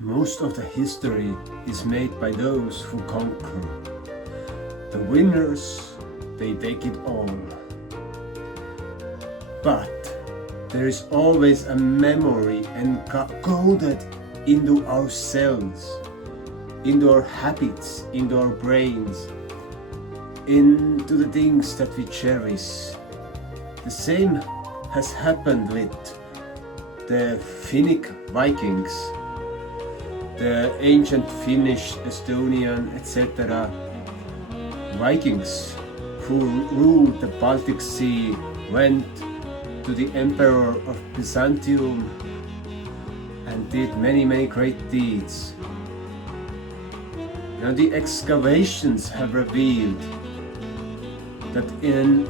Most of the history is made by those who conquer. The winners, they take it all. But there is always a memory encoded into ourselves, into our habits, into our brains, into the things that we cherish. The same has happened with the Finnic Vikings, the ancient Finnish, Estonian, etc. Vikings who ruled the Baltic Sea, went to the Emperor of Byzantium and did many great deeds. Now the excavations have revealed that in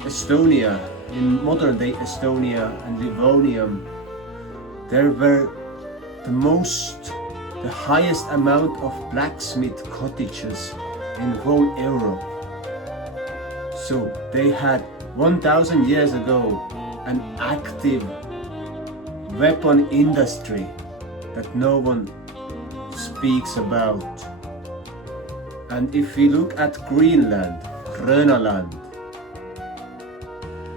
Estonia, in modern day Estonia and Livonia, there were the highest amount of blacksmith cottages in whole Europe. So they had 1000 years ago an active weapon industry that no one speaks about. And if we look at Greenland, Grönaland,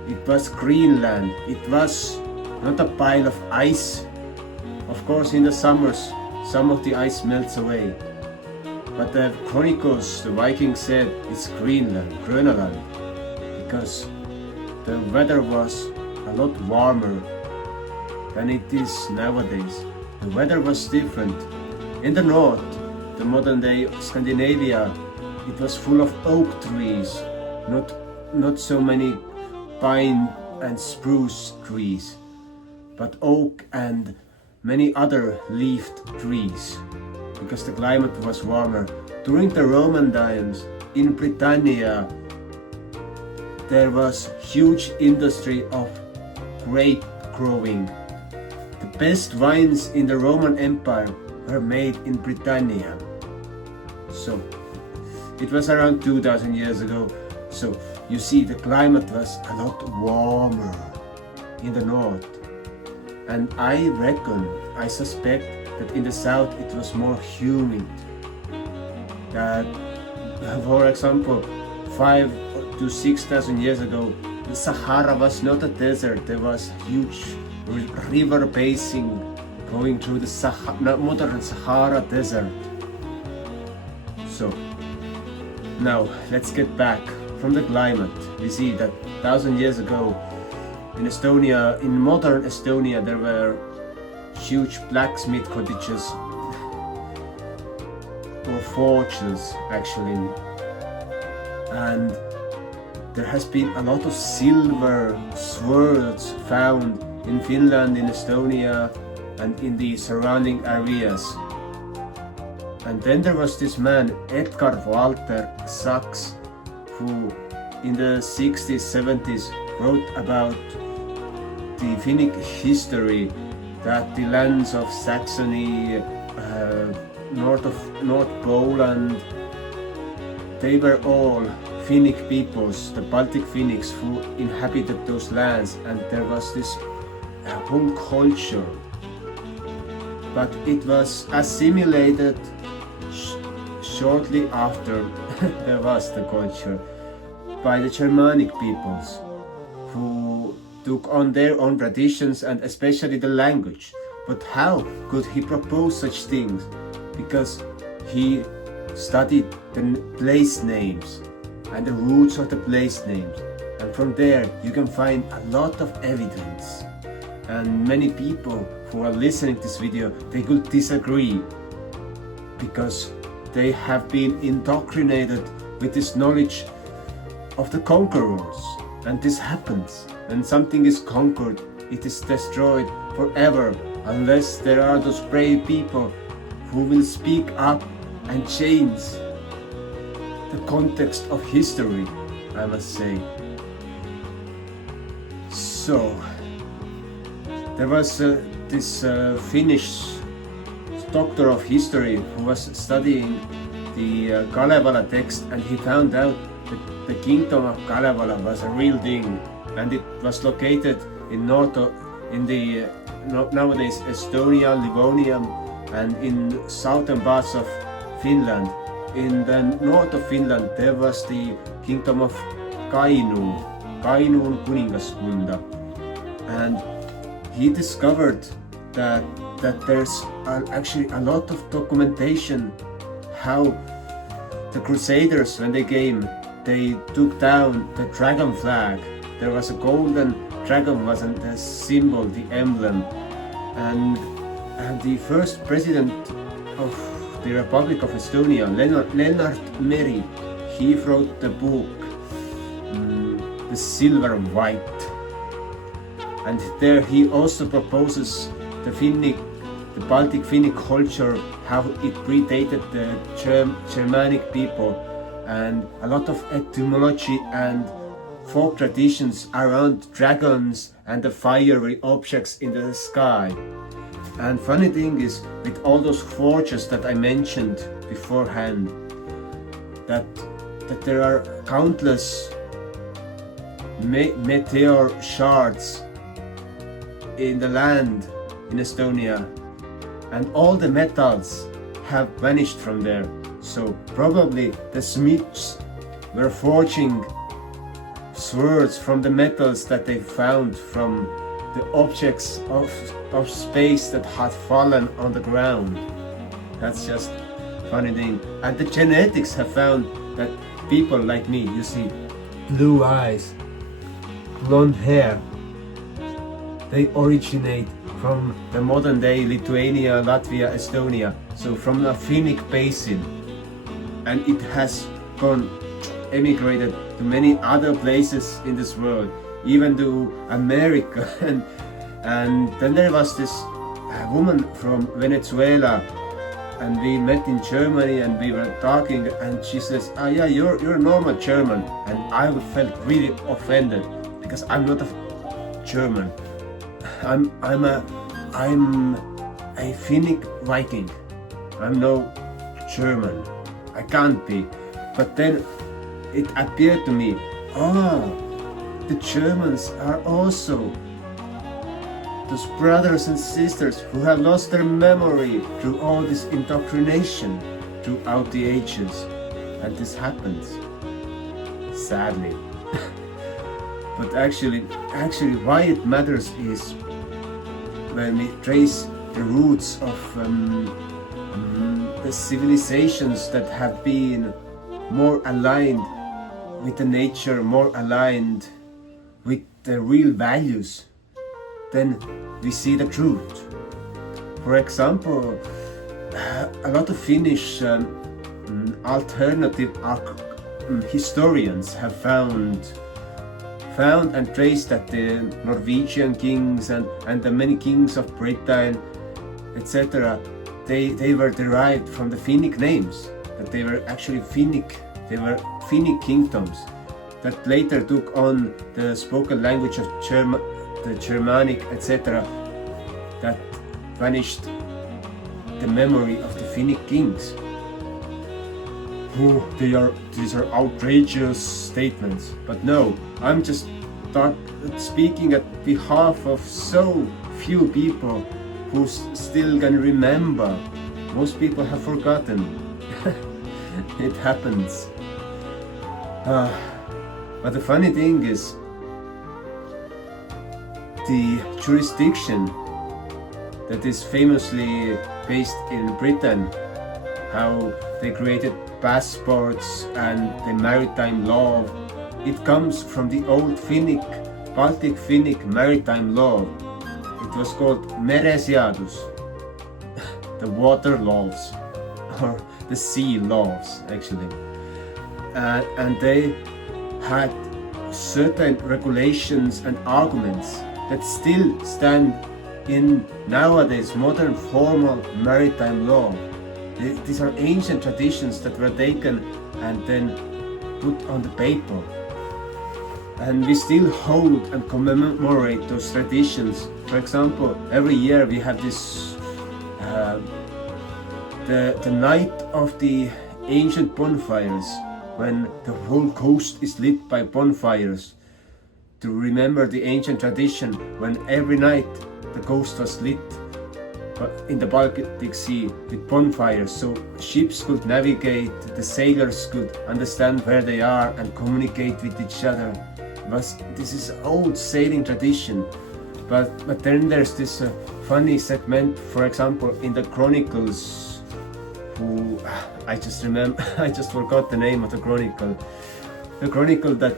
it was Greenland. It was not a pile of ice. Of course, in the summers, some of the ice melts away. But the chronicles, the Vikings said it's Greenland, Grönaland, because the weather was a lot warmer than it is nowadays. The weather was different. In the north, the modern day Scandinavia, it was full of oak trees, not so many pine and spruce trees, but oak and many other leafed trees, because the climate was warmer. During the Roman times, in Britannia, there was huge industry of grape growing. The best wines in the Roman Empire were made in Britannia. So it was around 2000 years ago. So you see, the climate was a lot warmer in the north. And I suspect that in the south it was more humid. That, for example, 5,000 to 6,000 years ago, the Sahara was not a desert. There was huge river basin going through the modern Sahara desert. So now let's get back from the climate. We see that 1000 years ago in Estonia, in modern Estonia, there were huge blacksmith cottages or forges actually, and there has been a lot of silver swords found in Finland, in Estonia, and in the surrounding areas. And then there was this man, Edgar Walter Sachs, who in the 60s, 70s wrote about the Finnic history, that the lands of Saxony, North Poland, they were all Finnic peoples, the Baltic Finnics, who inhabited those lands, and there was this whole culture. But it was assimilated shortly after there was the culture by the Germanic peoples, who took on their own traditions and especially the language. But how could he propose such things? Because he studied the place names and the roots of the place names, and from there you can find a lot of evidence. And many people who are listening to this video, they could disagree, because they have been indoctrinated with this knowledge of the conquerors. And this happens. When something is conquered, it is destroyed forever, unless there are those brave people who will speak up and change the context of history, I must say. So there was this Finnish doctor of history who was studying the Kalevala text, and he found out that the kingdom of Kalevala was a real thing, and it was located in the nowadays Estonia, Livonia, and in southern parts of Finland. In the north of Finland there was the kingdom of Kainuun kuningaskunta, and he discovered that there's actually a lot of documentation how the Crusaders, when they came, they took down the dragon flag. There was a golden dragon, wasn't the symbol, the emblem, and the first president of the Republic of Estonia, Lennart Meri, he wrote the book The Silver and White, and there he also proposes the Baltic Finnic culture, how it predated the Germanic people, and a lot of etymology and folk traditions around dragons and the fiery objects in the sky. And funny thing is, with all those forges that I mentioned beforehand, that there are countless meteor shards in the land in Estonia, and all the metals have vanished from there. So probably the smiths were forging swords from the metals that they found from the objects of space that had fallen on the ground. That's just funny thing. And the genetics have found that people like me, you see, blue eyes, blonde hair, they originate from the modern day Lithuania, Latvia, Estonia, so from the Finnic basin, and it has emigrated to many other places in this world, even to America. And then there was this woman from Venezuela, and we met in Germany and we were talking, and she says, "Ah, yeah, you're normal German," and I felt really offended because I'm not a German. I'm a Finnic Viking. I'm no German. I can't be. But then it appeared to me, the Germans are also those brothers and sisters who have lost their memory through all this indoctrination throughout the ages. And this happens, sadly. But actually why it matters is when we trace the roots of the civilizations that have been more aligned with the nature, more aligned with the real values, then we see the truth. For example, a lot of Finnish alternative historians have found and traced that the Norwegian kings and the many kings of Britain, etc., they were derived from the Finnic names, that they were actually Finnic, they were Finnic kingdoms that later took on the spoken language of the Germanic, etc., that vanished the memory of the Finnic kings. These are outrageous statements, but no, I'm just speaking at behalf of so few people who still can remember. Most people have forgotten. It happens. But the funny thing is, the jurisdiction that is famously based in Britain, how they created passports and the maritime law, it comes from the old Baltic Finnic maritime law. It was called mereseadus, the water laws, or the sea laws actually. And they had certain regulations and arguments that still stand in nowadays modern formal maritime law. These are ancient traditions that were taken and then put on the paper. And we still hold and commemorate those traditions. For example, every year we have this the night of the ancient bonfires, when the whole coast is lit by bonfires, to remember the ancient tradition when every night the coast was lit but in the Baltic Sea with bonfires, so ships could navigate, the sailors could understand where they are and communicate with each other. This is old sailing tradition, but then there's this funny segment, for example, in the Chronicles, who I just forgot the name of the chronicle. The chronicle that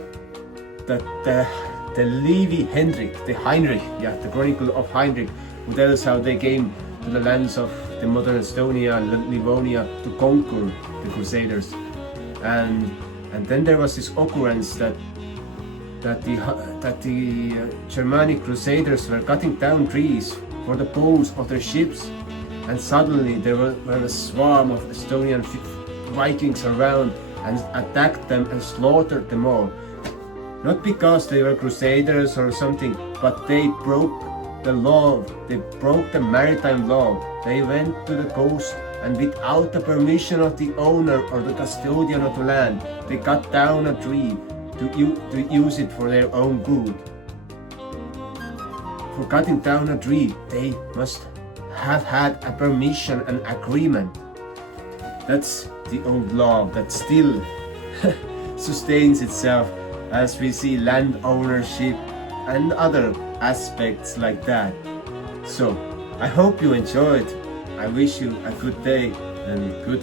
the Levi Heinrich, the chronicle of Heinrich, who tells how they came to the lands of the modern Estonia, Livonia, to conquer the Crusaders, and then there was this occurrence that the Germanic Crusaders were cutting down trees for the bows of their ships, and suddenly there were a swarm of Estonian Vikings around and attacked them and slaughtered them all. Not because they were Crusaders or something, but they broke the law, they broke the maritime law. They went to the coast and without the permission of the owner or the custodian of the land, they cut down a tree to use it for their own good. For cutting down a tree, they must have had a permission and agreement. That's the old law that still sustains itself as we see land ownership and other aspects like that. So, I hope you enjoyed. I wish you a good day and good